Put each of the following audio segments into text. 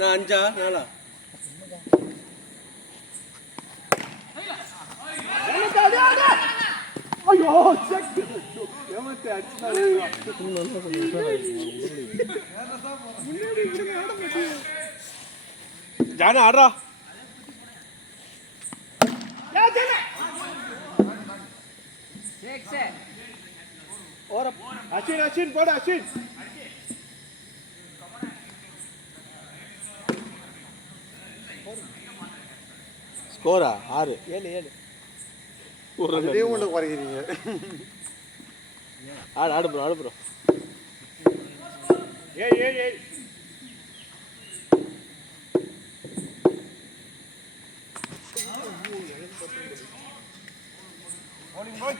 நான் 5 4 ஐயோ செக் ஏமாத்தி அடிச்சானே ஜான ஆடுறா और अश्विन अश्विन போடு அஸ்வின் ஸ்கோரா 6 7 ஒரு அதே ஒண்ணு குறைக்கிறீங்க ஆடு ப்ரோ ஏய் bowling boy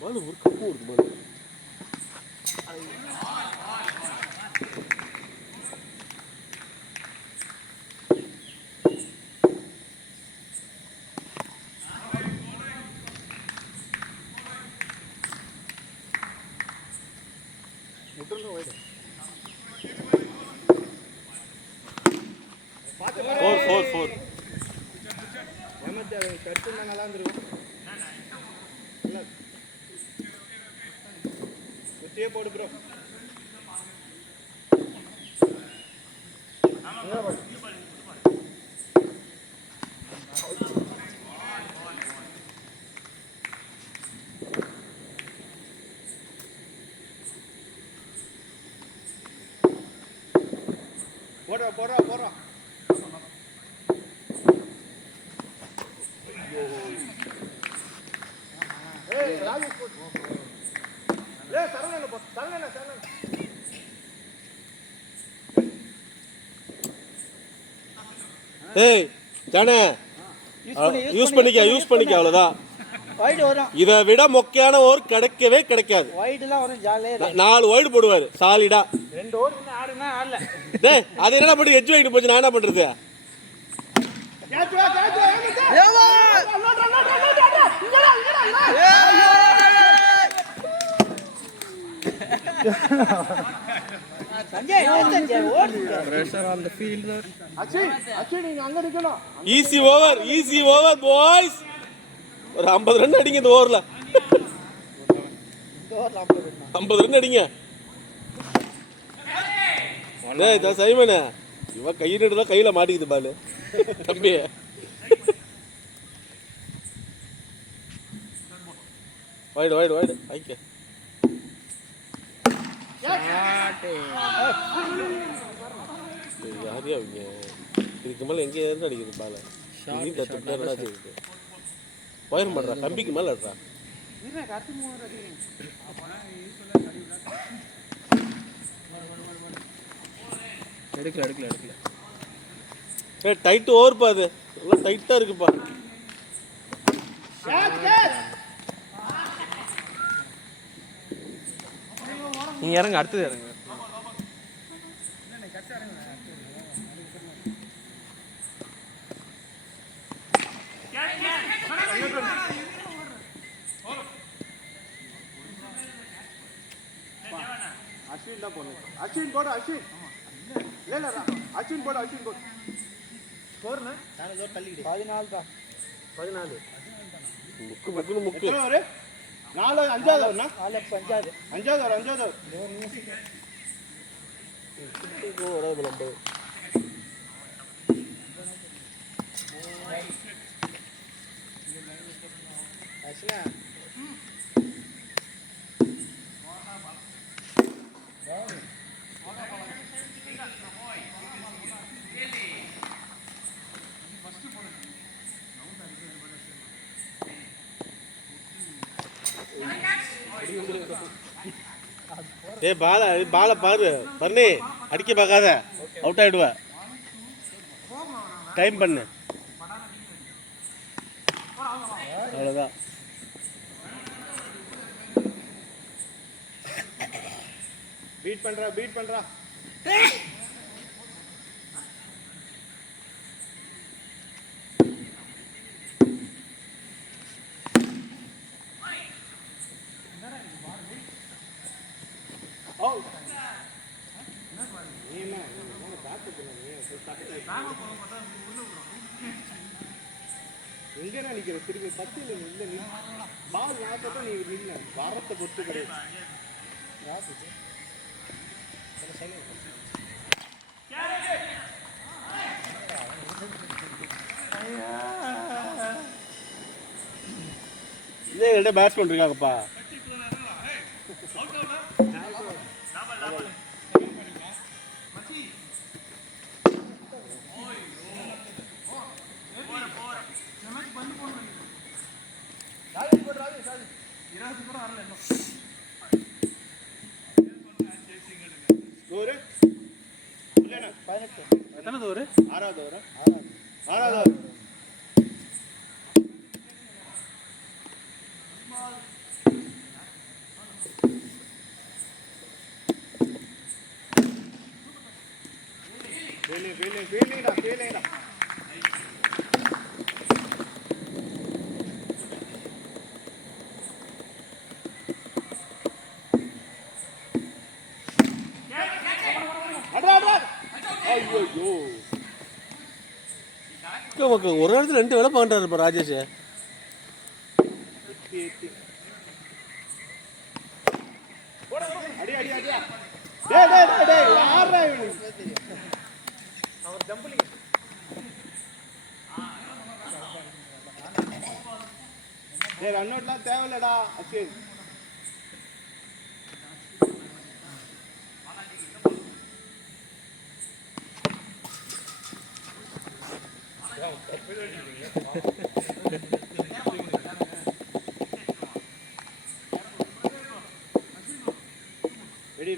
பால் ஒரு கப்பு ஒரு பால் முட்டல்ல வைடு 4 ஏமாத்தி கட் பண்ணா நல்லா இருந்திருக்கும் இல்ல குட்டியே போடு ப்ரோ போடுறா ஏய் ராஜேஷ் போடு ஏய் சரவணன போ சரவணன ஏய் ஜானே யூஸ் பண்ணிக்க அவ்வளவுதான் வைட் வரும் இதை விட மொக்கையான ஓவர் கிடைக்காது வைட்லாம் வரும் ஜாலியா 4 வைடு போடுவாரு சாலிடா 2 ஓவர் இன்னும் ஆடுனா ஆடல டேய் அது என்னடா பண்ணி எட்ஜ் வைடு போச்சு நான் என்ன பண்றது Sanjay pressure on the field அச்சே நீங்க அங்க நிக்கணும் ஈஸி ஓவர் பாய்ஸ் ஒரு 50 ரன் அடிங்க இந்த ஓவர்ல 50 ரன் அடிங்க டேய் சைமன் இவ கையிட்டு தான் கையில மாட்டிக்குது பால் தம்பி வைடு ஐக்க யாரையா அவங்க இதுக்கு மேலே எங்கே இருந்து அடிக்குது பால் இதையும் கற்றுக்கிட்டா இருக்கு ஒயர் பண்ணுறா கம்பிக்கு மேலே அடுறா எடுக்கல டைட் ஓவர்ப்பா அது எல்லாம் டைட்டாக இருக்குப்பா நீங்க இறங்க அடுத்தது இறங்க அஸ்வின் தான் போடு அஸ்வின் போடு ஸ்கோர்னா நான் ஏதோ தள்ளிடு 14 தான் 14 முக்கு 4 5வது வரனா 4 5வது அஸ்னா ஏய் பாலை பாரு பண்ணி அடிக்க பார்க்காத அவுட் ஆயிடுவ டைம் பண்ணு அவ்வளோதான் பீட் பண்றா எங்க நிக்கிற திரும்பி 10 இல்ல பால் நாட்டப்ப நீ நின்ன வாரத்தை பொறுத்து கிடையாது இதே பேட்ஸ்மேன் இருக்காங்கப்பா எத்தனை ஓவர்? ஆறாவது ஓவர். ஃபீல்டிங்டா ஒரு இடத்துல 2 வேலை பண்ணுறாரு இப்போ ராஜேஷ். ரன்னோட்லாம் தேவையில்லடா அஸ்வின். ரெடி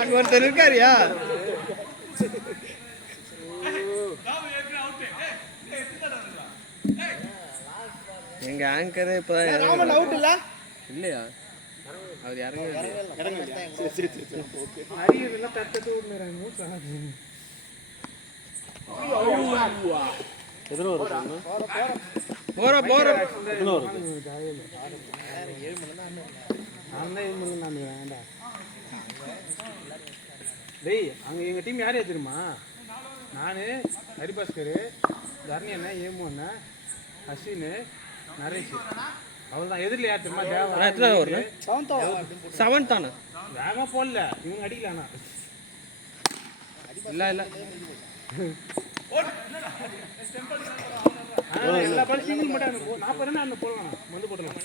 அங்க ஒருத்தர் இருக்காருயா. எங்க ஆங்கரே இப்பதான் அவுட் இல்ல இல்லையா? அவர் இறங்கல. அரியெல்லாம் தட்டத்து ஓடுறாங்க மூச்சு. எத்தனை ஓவர்? போற எத்தனை ஓவர்? டேய் அங்கே எங்கள் டீம் யார் தெரியுமா? நான், ஹரிபாஸ்கர், தர்ணி அண்ணன், ஏமு அண்ணன், அஸ்வின், நரேஷ். அவள் தான். எதிரில் யார் தெரியுமா? எத்தனை ஓவர்? 7 தானே? வேகமாக போடல, இவங்க அடிக்கலாண்ணா. இல்லை எல்லா பாலும் சிங்கிள் மட்டும் 40 ரன் அந்த போடலாம், வந்து போடலாம்.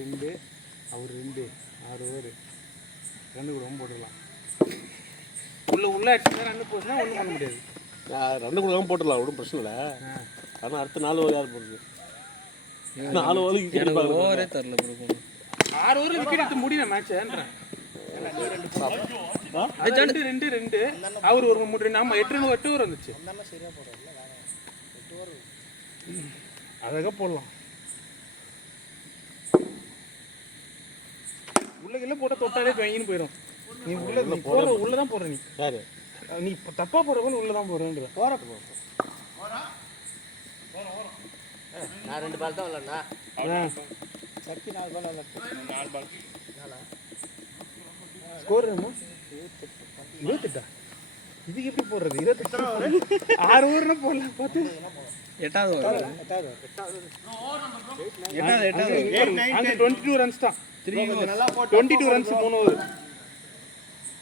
ரெண்டு அவர் 2 6 ஓவர் 2 கூட போட்டுக்கலாம். உள்ள அடிச்சுனா ரன் போச்சுன்னா ஒன்றும் பண்ண முடியாது. 2 கொடுக்காம போட்டுடலாம், ஒன்றும் பிரச்சனை இல்லை. ஆனால் அடுத்த 4 ஓவர் யார் போடுறது? 4 ஓவருக்கு ஓவரே தரல. 6 ஓவர் விக்கெட் எடுத்து முடியல மேட்ச்ன்றேன். 2 அவர் ஒரு 3 ரன். ஆமாம் 8 ஓவர் வந்துச்சு. அழகாக போடலாம். உள்ள போட்ட தொட்டாலே வாங்கின்னு போயிடும். நீ உள்ளதான் போடுற. நீ யாரு? நீ இப்போ தப்பாக போடுறவங்க உள்ளதான் போடுறேன்ற. நான் 2 பால் தான் விளாண்டா. சக்தி 4 பால் விளாண்டு. ஸ்கோர் என்ன? 28. இதுக்கு எப்படி போடுறது? 28 6 ஓவர்னா போடலாம். பார்த்து 8வது ஓவர். அங்கே 22 ரன்ஸ் தான். 22 ரன்ஸ் 3 ஓவர்.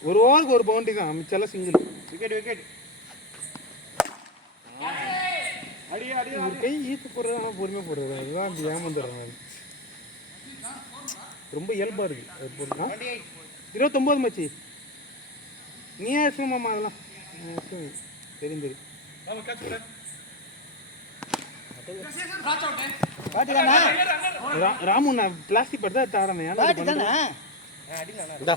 ஒரு ஓவருக்கு ஒரு பவுண்டரி தான், மிச்செல்லாம் சிங்கிள். விக்கெட் ஒரு கை ஈத்து போடுறது, பொறுமையாக போடுறது. அதுதான் அப்படி ஏமாந்துடுறேன். ரொம்ப இயல்பாக இருக்குது அது போடுறா. 29 மச்சி. நீ ஏசுமாம்மா அதெல்லாம் தெரியும். ராமு நான் பிளாஸ்டிக் படுத்தா தாடணும் ஏன்னா இந்தா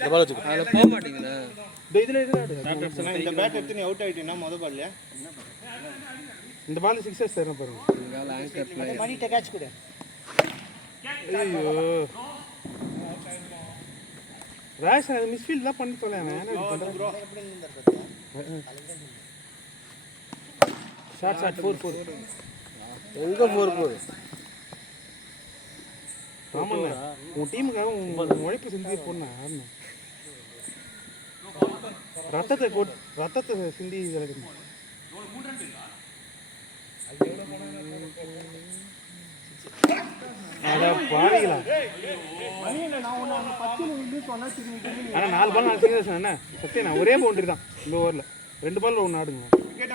இந்த பால் வச்சுக்கோ. அதில் போக மாட்டேங்குது. இதுல இந்த பேட் எடுத்து நீ அவுட் ஆயிட்டீங்கன்னா மொதல் பால்ல இந்த பால் சிக்ஸர்ஸ் தரணும் பாருங்க. இங்கால ஆங்கர் பிளேயர். பண்ணிட்ட கேட்ச் கொடு. ஐயோ ராஜ் அது மிஸ்ஃபீல்ட் தான் பண்ணி தொலையா நான் என்ன பண்றேன் ஷாட் 4-4 எங்கே போகுது ஆமாங்க உன் டீமுக்காக உன் உழைப்பு செஞ்சு போனா ரத்தத்தை சிந்தி விளையாடுங்க. பாருங்களா ஆனா 4 பால் 4 சிக்ஸர்ஸ் என்ன சத்தியம் நான் ஒரே பவுண்டரி தான் இந்த ஓவரில் 2 பால் 1 ஆடுங்க.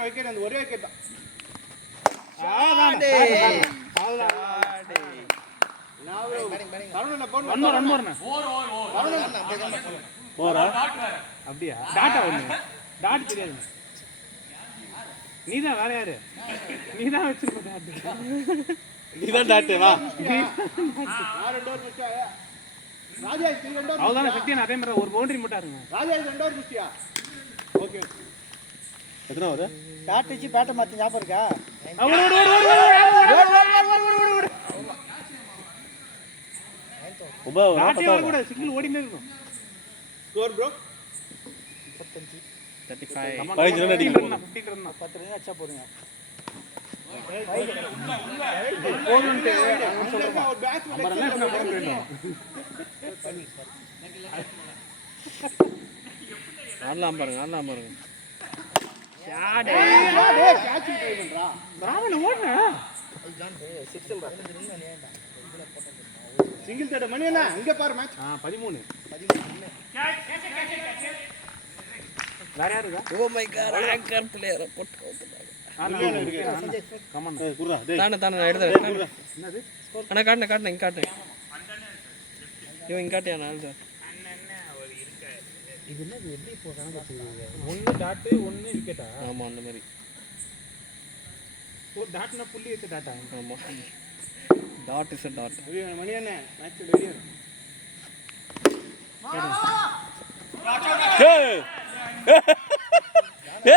விக்கெட் அந்த ஒரே விக்கெட் தான். அப்படியா டாட்டா ஒண்ணு டாட் தெரியாது நீதான் வேற யாரு நீதான் வச்சிருக்க நீதான் டாட்டு வா. அவ்வளோதான் சத்தியம் அதே மாதிரி ஒரு பவுண்டரி மட்டும் இருங்க. ஓகே எத்தனை வருது? பேட் வச்சு பேட்டை மாற்றி ஞாபகம் இருக்கா? கூட சிங்கிள் ஓடினே இருக்கும். Score bro 35. 15 ரன் அடிக்கணும். 15 ரன் 10 ரன் அடிச்சா போடுங்க. போதும்ட்டு அவர் பேட் ஆடலாம் பாருங்க. ராமன் ஓடுனா சிங்கிள் தட மணி என்ன அங்க பாரு மேட்ச் 13 வேற யாரு இருக்கா? Oh my god anchor player போட்டு போட்டுட்டாங்க. கமான் குர்ரா டேய் தானே நான் எடுத்துறேன். என்னது அண்ணா காட்டுனேன் இங்க காட்டுனேன். இவன் காட்டியா நான் சார். இது என்ன எப்படி இப்போ கணக்கு வச்சிருக்கீங்க? 1 டாட் 1 விக்கெட்டா? ஆமா அந்த மாதிரி. ஒரு டாட்னா புள்ளி வச்ச டாட்டா? ஆமா. Dot is a dot. மணி என்ன மேட்ச் வெளியே ஏய்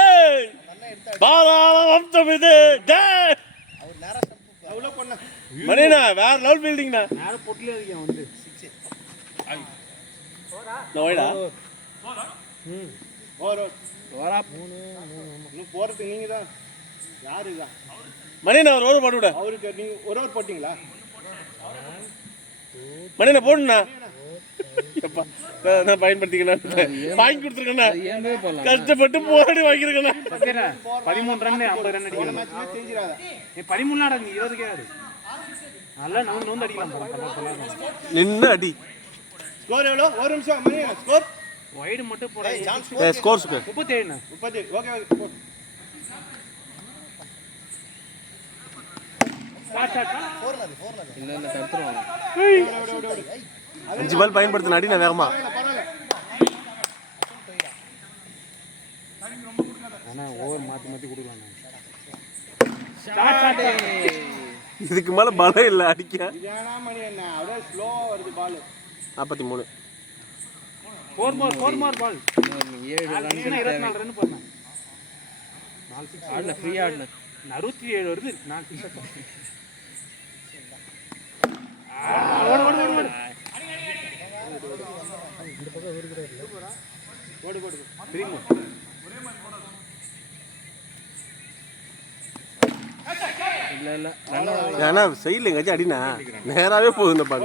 ஏய் பாலாவம் இது டேய் அவ்வளோ பண்ண மணினா வேற லெவல் ஃபீல்டிங்னா நேரா பொட்ல இருக்கேன் வந்து நோய்டா ஓவர் வரா இன்னும் போறது நீங்க தான் யாரு தான் மணினா ஒரு ஓவர் போட்டு விடு. அவருக்கு நீங்க ஒரு ஓவர் போட்டீங்களா? மணினா போடுண்ணா. எப்பா நான் பயன்படுத்திக்கலாம் வாங்கி கொடுத்துருக்கேண்ணா. ஏமே போலாம். கஷ்டப்பட்டு போராடி வாங்கியிருக்கேண்ணா. 13 ரன் 50 ரன் அடிக்கணும். மேட்ச்ல செஞ்சிராத. நீ 13 ஆட நீ 20 கேடு நல்லா நோந்து அடிக்கலாம் பாருங்க. நின்னு அடி. ஸ்கோர் எவ்வளோ? ஒரு நிமிஷம் மணி ஸ்கோர் வைடு மட்டும் போட ஸ்கோர் ஸ்கோர் 37 30 ஓகே ஓகே இல்ல தடுத்துருவாங்க. 5 பால் பயன்படுத்தின அடி நான் வேகமா. ஆனா ஓவர் மாத்தி கொடுக்கலாம். இதுக்கு மேல பலம் இல்ல அடிக்க. இதானா மணி என்ன அப்படியே ஸ்லோவா வருது பால். 43 4 more பால் 7 ரன் 24 ரன் போறேன். 4 6 ஆடல ஃப்ரீ ஆடல 67 வருது. 4 6 ஓடு ஓடு ஓடு ஓடு இந்த பக்கம் வருகிறாரு. ஓடு ஓடு திரும்ப இல்ல ஏன்னா சைடுல எங்கேயாச்சும் அடினா நேராவே போகுது இந்த பால்.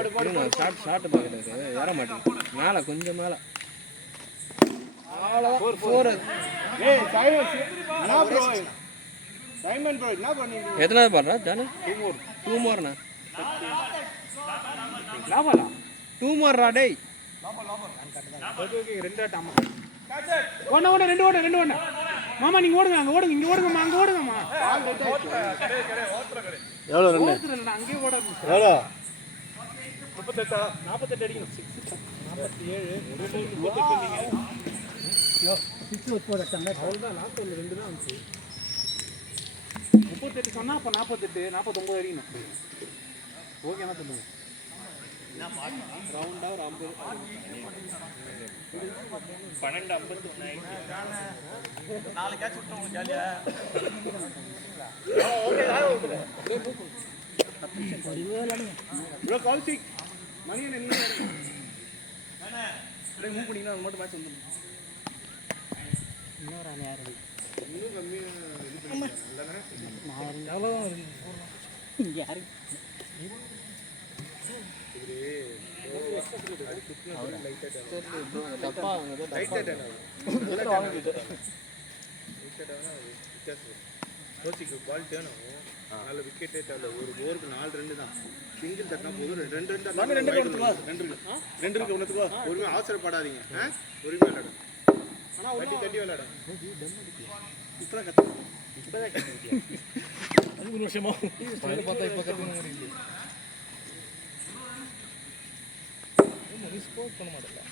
ஷார்ட் பாக்குறது ஏற மாட்டேங்குது. மேல கொஞ்சம் மேல 4 ஏய் சைமன் என்ன ப்ரோ சைமன் ப்ரோ என்ன பண்ணீங்க? எத்தனாவது பாடுறா தானே? 2 மோர்ண்ணா. லாபலா 2 மோர்ரா டேய். ஓகே ஓகே 2 ஆட்டமா. ஓடு ஓடு 2 ஓடு 2 ஓடு. மாமா நீங்க ஓடுங்க அங்க ஓடுங்க இங்க ஓடுங்கம்மா அங்க ஓடுங்கம்மா. எவ்வளோ ரன்? ஓடுறல அங்கேயே ஓடாது. எவ்வளோ? 48 அடிக்கணும். 47 38 நீங்க 6 போடட்டாங்க. அவ்வளவுதான் 42 தான் வந்துச்சு. 38 சொன்னால் அப்போ 48 49 அடிக்கணும். ஓகேண்ணா சொல்லுங்க. ரவுண்டாக ஒரு 50 நாலு கேட்ச் விட்டோம் உங்களுக்கு ஜாலியா. இவ்வளோ கௌசிக் மணி என்ன அப்படியே மூவ் பண்ணிங்கன்னா அது மட்டும் மேட்ச் வந்துடும். இன்னொரு அணி யாரு இன்னும் கம்மியாக இது பண்ணிக்கலாம். யாரு பால் டேர்ன் ஆகும். நல்ல விக்கெட்டே தேவை. ஒரு ஓவருக்கு 4 ரன் தான். சிங்கிள் தட்டினா போதும். 2 ரன் தான். 2 இருக்கு ஒன்றுத்துக்கோ. ஒருமே அவசரப்படாதீங்க. ஒருமே விளையாடும். ஆனால் தட்டி விளையாடும். இப்போதான் கற்றுக்கணும். இப்போதான் கற்றுக்கிட்டியா? 5 வருஷமா பார்த்தா இப்போ கற்றுக்க ஸ்போர்ட் பண்ண மாட்டேன்.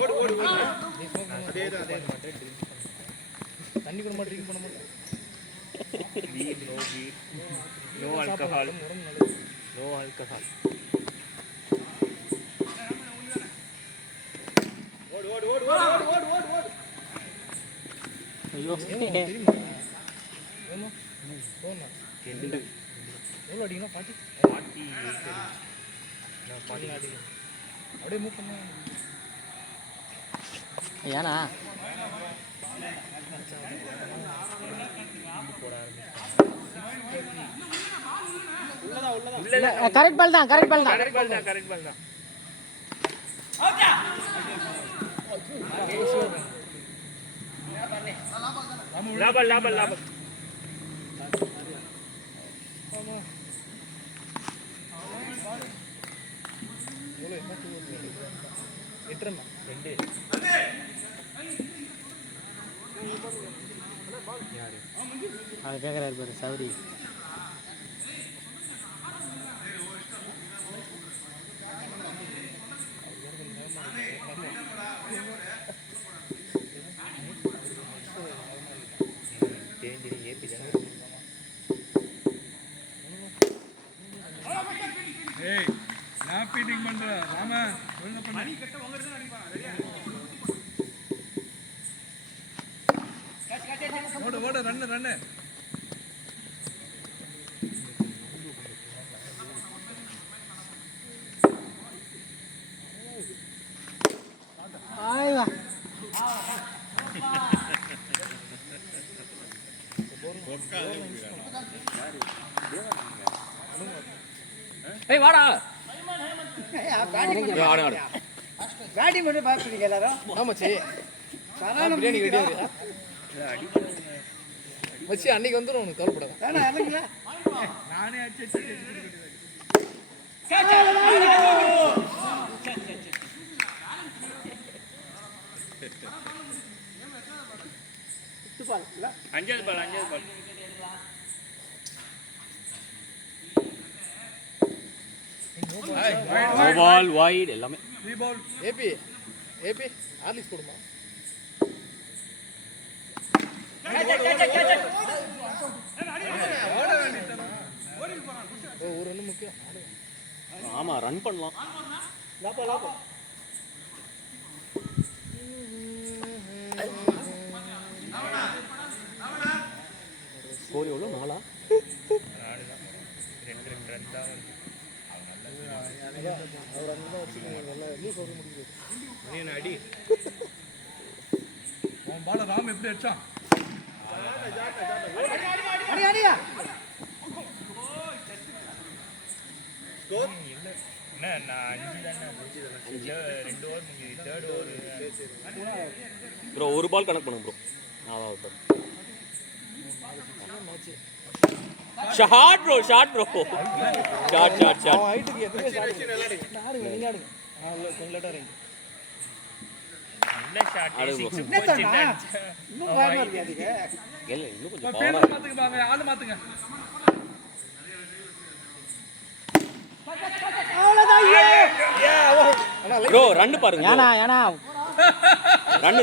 ஓடு ஓடு ஓடு. அதே தான் தண்ணி கூட மாட்டேன் பண்ண மாட்டேன். No alcohol. No alcohol. ஓடு ஓடு ஓடு ஓடு ஓடு ஓடு ஓடு ஓடு. ஐயோ தெரியுமா வேணும் போனா எவ்வளோ அடிக்கணும் 40 அடிக்கணும். அப்படியே மூவ் பண்ண ஏன்னா கரெக்ட் பால் தான். Labal. எட்டுறமா 2 அது கேட்குறாரு பாரு சௌரி. நான் ஃபீட்டிங் பண்ணுறேன். ராமா ஓடு ரன்னு. ஆய்வா ஏய் வாடா பேட்டிங் பண்ணி பார்த்துருக்கீங்க எல்லாரும். ஆமாச்சி பிரியாணி ரெடியா இருக்கு வச்சு அன்னைக்கு வந்துடும் உனக்கு கவலைப்படாத. வேணா இறங்குல நானே அடிச்சு பால் இல்ல Anjal ball. No ball wide எல்லாமே. ஏபி ஆர்லிஸ் போடுமா ஒரு ஒன்று முக்கியம். ஆமா ரன் பண்ணலாம். ஸ்கோர் எவ்வளோ 4 அடி. அவன் பால ராம் எப்படி அடிச்சான்? அடியா ஸ்கோர் என்ன நான் 5 தானே 2 ஓவர் முடிஞ்சு 3rd ஓவர் ப்ரோ ஒரு பால் கனெக்ட் பண்ணுங்க ப்ரோ. ஷாட் ப்ரோ ஷாட் அவன் ஹைட்டுக்கு எத்தனை ஆடுங்க நீங்க ஆடுங்க கொஞ்சம் லேட்டாக ரெண்டு நல்ல ஷாட் இன்னும் வேற வருது அதுக்கு. இல்ல இன்னும் கொஞ்சம் ஃபீல்ட் மாத்துங்க பாங்க. ஆளு மாத்துங்க. ப்ரோ ரன் பாருங்க. ஏனா ரன்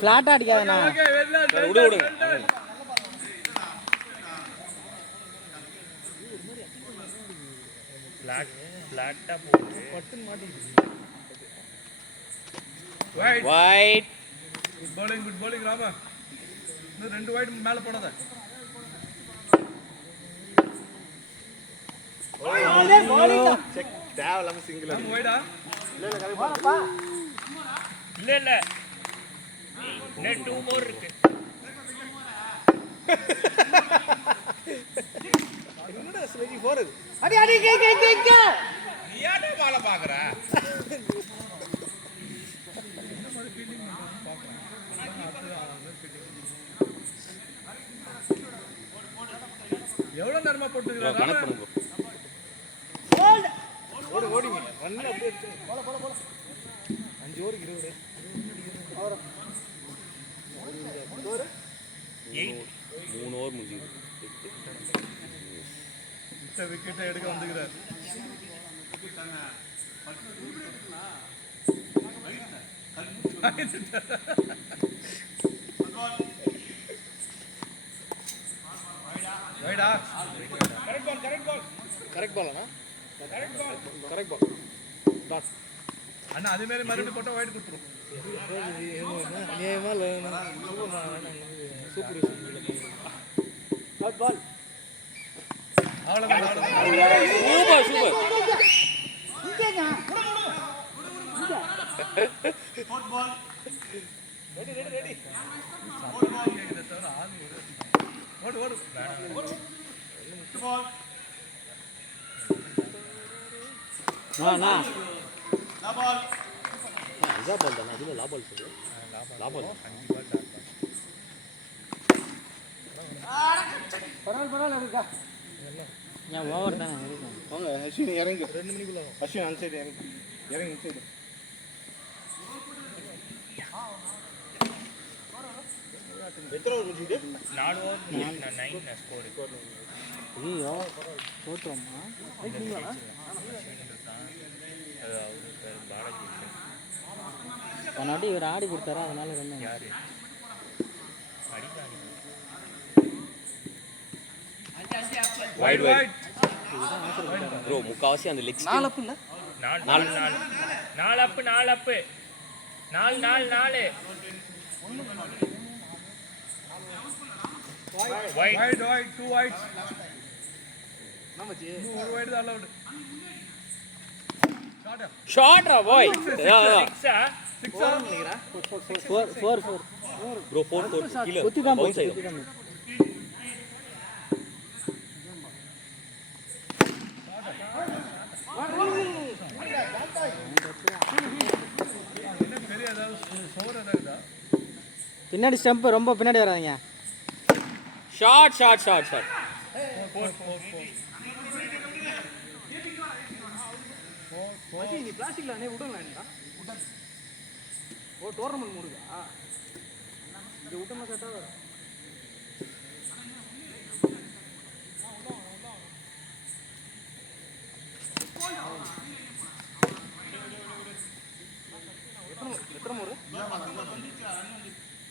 ஃப்ளாட்டா அடிக்காதண்ணா. ஓகே வெல்ல. விடுங்க ஃப்ளாட்டாக போட்டு பட்டுன்னு மாட்டிக்கிது. White good bowling Rama. இன்னும் 2 வைட் மேலே போடாத. தேவையில்லாம சிங்கிள் நம்ம வைடா. இல்லை இன்னும் 2 more இருக்கு. என்னடா ஸ்லெஜி போறது? அடி அடி கே கே கே கே நீ ஏன்டா பால பாக்குற எவ்வளவு நேரமா போட்டுக்கறா? கனெக்ட் பண்ணுங்க ஓடு ஓடிங்க. ரன்ல அப்படியே எடுத்து. போல 5 ஓவருக்கு 20. 3 ஓவர் முடிஞ்சுது. இந்த விக்கெட்டை எடுக்க வந்துக்கிறார். வைடா. கரெக்ட் பால் அண்ணா. கரெக்ட் பால். டாட். அண்ணா அதே மாதிரி மறுபடியும் போட்டா வைட் கொடுத்துரும். நியாயமா இல்ல சூப்பர் பால். அவ்வளவுதான். சூப்பர் இங்கங்க ரெடி. ஓடு ஓடு. நானா இதா பால் தானே, அதுல லா பால் சொல்லு. லா பால் பரவாயில்ல இருக்கா நான் ஓவர் தானே இருக்கேன். வாங்க அஸ்வின் இறங்கு 2 மணிக்குள்ள அஸ்வின் அந்த சைடு இறங்கு இந்த சைடு எத்தனை ஓவர் முடிஞ்சுது 4 ஓவர் 9 ஸ்கோர். ஐயோ போட்டுறோமா நீங்களா அது அவருக்கு பாலாஜி போனாட்டி இவர் ஆடி கொடுத்தாரா அதனால ரெண்டு யாரு அடிக்காது. வைட் வைட் ப்ரோ முக்காவாசி அந்த லெக் நாலு அப்பு இல்ல 4 அப்பு 4 அப்பு 4 வைட் வைட் 2 வைட்ஸ். நமச்சி ஒரு வைட் தான் அலௌட். ஷாட் ரா பாய் 6 6 நினைக்கிறா. 4 ப்ரோ 4 கீழ குத்தி தான் பவுன்ஸ் போய் ஆயிடும். என்ன பெரிய ஏதாவது சோர் ஏதாவது பின்னாடி ஸ்டம்ப் ரொம்ப பின்னாடி வராதீங்க. ஷாட் 4 மச்சி நீ பிளாஸ்டிக்ல அனே விடுங்களா? ஓ டோர்னமெண்ட் மூடுதா? இங்க விட்டமா கரெக்ட்டா வரும். எத்தனை மோர்?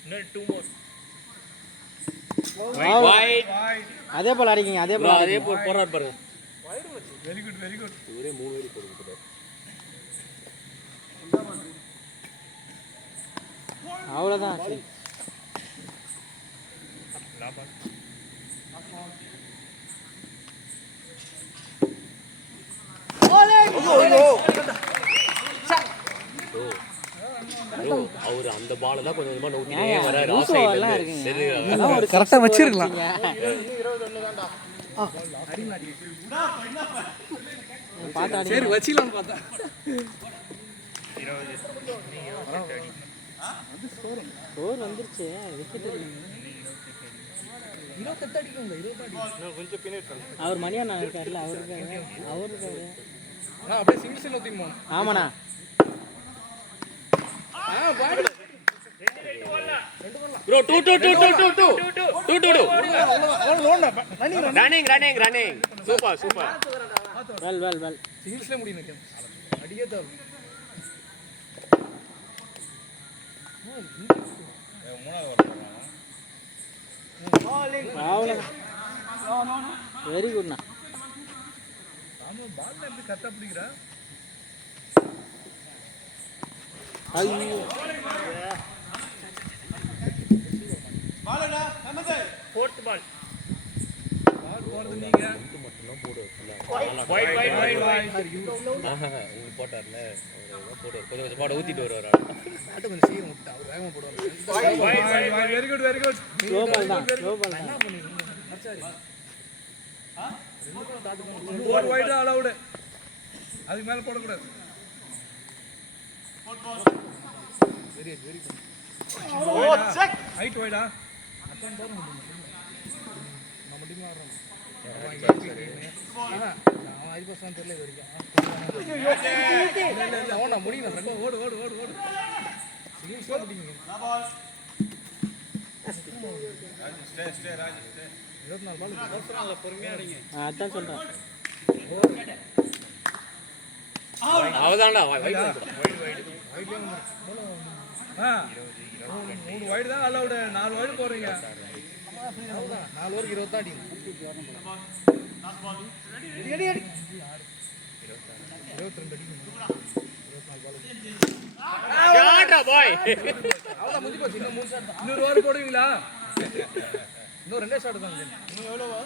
இன்னும் 2 more வைட் அதே போல அடிக்கீங்க அதே ப்ரோ போல அதே போறார் பாருங்க. Very good. இவரே 3 வெடி போடுறாரு. அவ்வளவுதான். லாபம் அவர் அந்த பால தான் கொஞ்சம் கொஞ்சமா நோக்கிட்டே வராரு. எல்லாம் இருக்குங்க. சரி அதெல்லாம் ஒரு கரெக்ட்டா வச்சிரலாம். பாத்து அடி. சரி வச்சிரலாம்னு பார்த்தா 20 ஸ்கோர் வந்துருச்சு. விக்கெட் 28 அடிக்குங்க 20 அடி. கொஞ்சம் பின்னாடி அவர் மணியா இருக்காருல்ல அவருக்கு நான் அப்படியே சிங்கிள் சிங்கிள் தூக்கி போறேன். ஆமாண்ணா பாடி ப்ரோ 2 ரன்னிங் சூப்பர் வெல் சிங்கிள்ஸ்ல முடியும் நினைக்கிறேன். அடியே தான் அவ்வளோ வெரி குட்ண்ணா. Fourth ball wide wide wide wide போட்டார்ல போடுவார் கொஞ்சம் பாட ஊத்திட்டு வருவார் wide wide very good very good slow ball தான் ஸ்லோ பால் தான் ஒரு வைட் அலௌட் அதுக்கு மேல போட கூடாது வெரி வெரி குட் ஹைட் வைடா நம்ம டீம் ஆடுறோம் நான் 5% தெரியல இது வரைக்கும் ஓட முடியல ஓடு ஓடு ஓடு ஓடு சிங்கிள் ஷாட் அடிங்க ஸ்டே ஸ்டே ராஜ் ஸ்டே 24 பால் பர்சனல்ல பொறுமையா அடிங்க அதான் சொல்றேன் அவதான்டா மூணு வைடு தான் அலௌடு 4 வைடு போறீங்க 4 ஓவருக்கு 20 அடிங்க 22 அடிங்க ஷாட்டா பாய் அவ்வளவு முடிஞ்சு போச்சு இன்னும் 3 ஷாட் இன்னொரு ஓவர் போடுவீங்களா இன்னும் 2 ஷாட் தான் நீங்க எவ்வளவு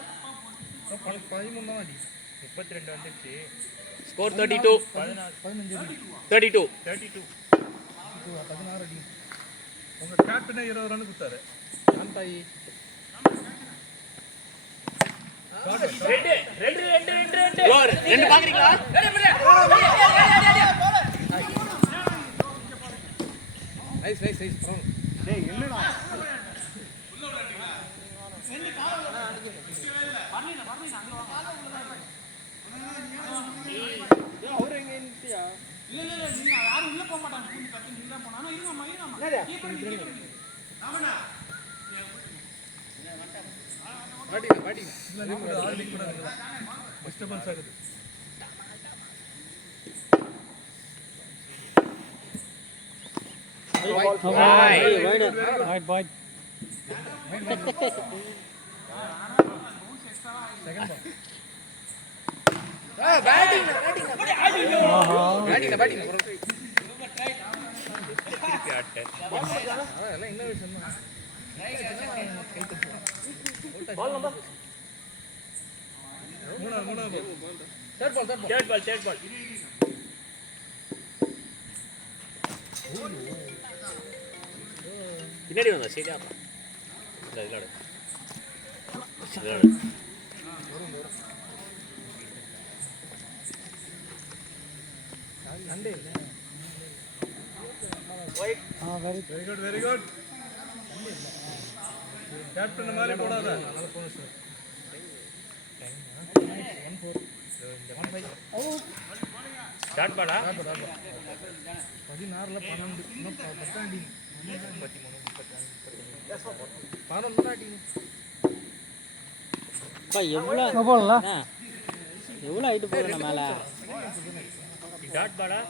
13 தான் அடி 32 வந்துச்சு ஸ்கோர் 32 15 அடி 32 32 16 அடி உங்க கேப்டன் 20 ரன் கொடுத்தாரு ஆண்டாயி ரெண்டு ரெண்டு ரெண்டு ரெண்டு ரெண்டு ஓவர் ரெண்டு பாக்குறீங்களா நைஸ் நைஸ் நைஸ் டேய் என்னடா அவர் எங்க நின்னுட்டியா இல்ல இல்ல நீங்க யாரும் உள்ள போக மாட்டாங்க நீங்க தான் போனா இருங்கம்மா இருங்கம்மா பாட்டிங்க இல்ல நீங்க ஆள் நிக்க கூடாது டிஸ்டர்பன்ஸ் ஆகுது வைட் வைட் செகண்ட் பால் ஆஹா பேட்டிங் திருப்பி ஆட்டு அதெல்லாம் இன்னோவேஷன் தான் மூணாவது third ball third ball third ball பின்னாடி வந்தா சரியா விளையாடு சண்டே இல்ல very very good very good captain மாதிரி போடாத நல்ல போனஸ் ஸ்டார்ட் பாலா 16ல 12 இன்னும் 10 அடி 11 அடி பா எவ்வளவு போடலாம் எவ்வளவு ஹைட் போறேன் மேல டாட் பாலா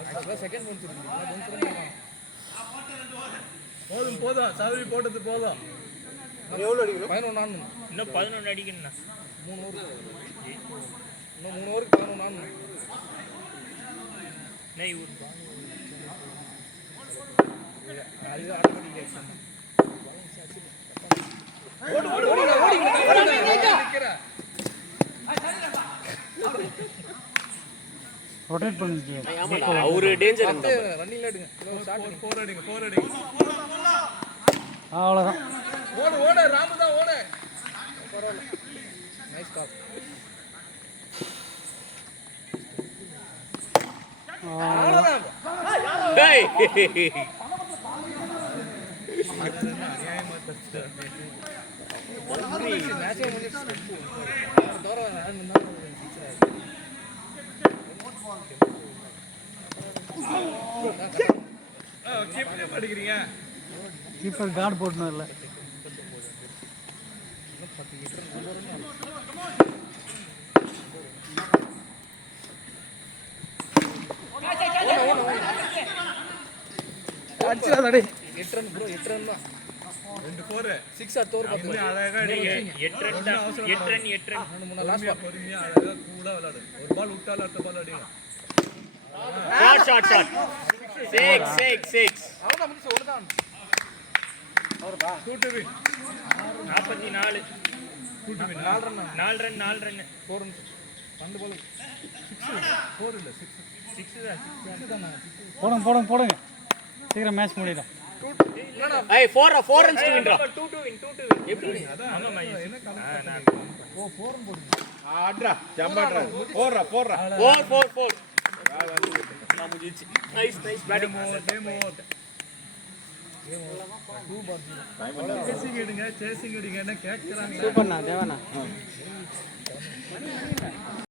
ஆக்சுவலா செகண்ட் பெஞ்ச் இருக்கு போதும் போதும் சதுரி போட்டது போதும் எவ்வளவு அடிக்கணும் 11 ஆடணும் இன்னும் 11 அடிக்கணும்ண்ணா 3 ஓவர் இன்னும் 3 ஓவருக்கு 11 ஆடணும் நெய் ஊர் அது ஆட்டோமேட்டிக் ரியாக்ஷன் ஓடு ஓடு ஓடு ஓடி நிக்கற ரொட்டேட் பண்ணிச்சு ஆமாடா அவரு டேஞ்சர் இருந்தா ரன்னிங்ல எடுங்க ஸ்டார்ட் 4 அடிங்க 4 அடிங்க அவ்வளவுதான் ஓடு ஓடு ராமு தான் ஓடு பரவாயில்லை நைஸ் கால் அவ்வளவுதான் டேய் அநியாயமா தப்பு மேட்சே முடிஞ்சிருச்சு தோற ரன் பண்ணா கீப்பர் படிக்கிறீங்க கீப்பர் கார்டு போடணும் இல்லை அடிச்சிடாதே 8 ரன் ப்ரோ 8 ரன் தான் சிக்ஸ் அடுத்த ஒரு பத்து ball. அழகா நீங்க 8 ரன் தான். 8 ரன் 8 ரன். ரெண்டு மூணு லாஸ்ட் பால் பொறுமையா அழகா கூலா விளையாடு. ஒரு பால் விட்டாலும் அடுத்த பால் அடிங்க. ஷாட் 6 அவ்வளவுதான் முடிச்சு ஒருதான் 2 to win. 44 4 run 4 run 4 run பந்து பால் 4 இல்ல 6. 6 தான் போடுங்க சீக்கிரம் மேட்ச் முடியல ஏய் 4 ரன்ஸ் டு வின்ரா 2 to win எப்படி ஆமா மகேஷ் நான் ஆட்ரா ஜம்பாட்ரா போடுறா 4 நான் முடிஞ்சிச்சு nice batting Game over. Chasing அடிங்க என்ன கேக்குறாங்க. சூப்பர்ண்ணா தேவண்ணா